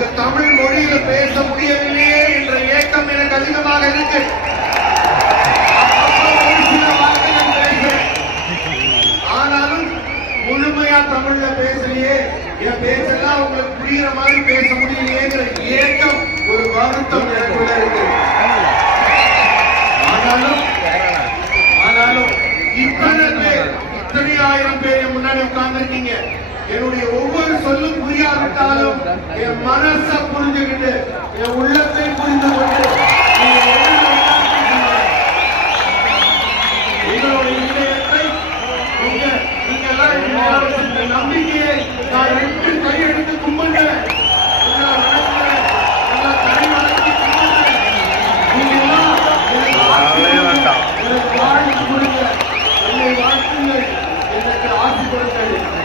உங்க தமிழ் மொழியில பேச முடியவில்லையே என்ற ஏக்கம் எனக்கு அதிகமாக இருக்கு. ஆனாலும் முழுமையா தமிழ்ல பேசலையே. என் பேச்செல்லாம் உங்களுக்கு புரியுற மாதிரி பேச முடியலையேங்கிற ஏக்கம் ஒரு வருத்தம் எனக்குள்ள இருக்கு. ஆனாலும் ஆனாலும் இத்தனை பேர் இத்தனை ஆயிரம் பேர் என் முன்னாடி உட்கார்ந்துருக்கீங்க. என்னுடைய ஒவ்வொரு சொல்லு புரியாவிட்டாலும் என் மனசை புரிஞ்சுக்கிட்டு என் உள்ளத்தை புரிந்து கொண்டு நம்பிக்கையை நான் எப்படி கையெடுத்து கும்பிடுறேன். வாழ்த்து எனக்கு ஆட்சி கொடுத்தேன்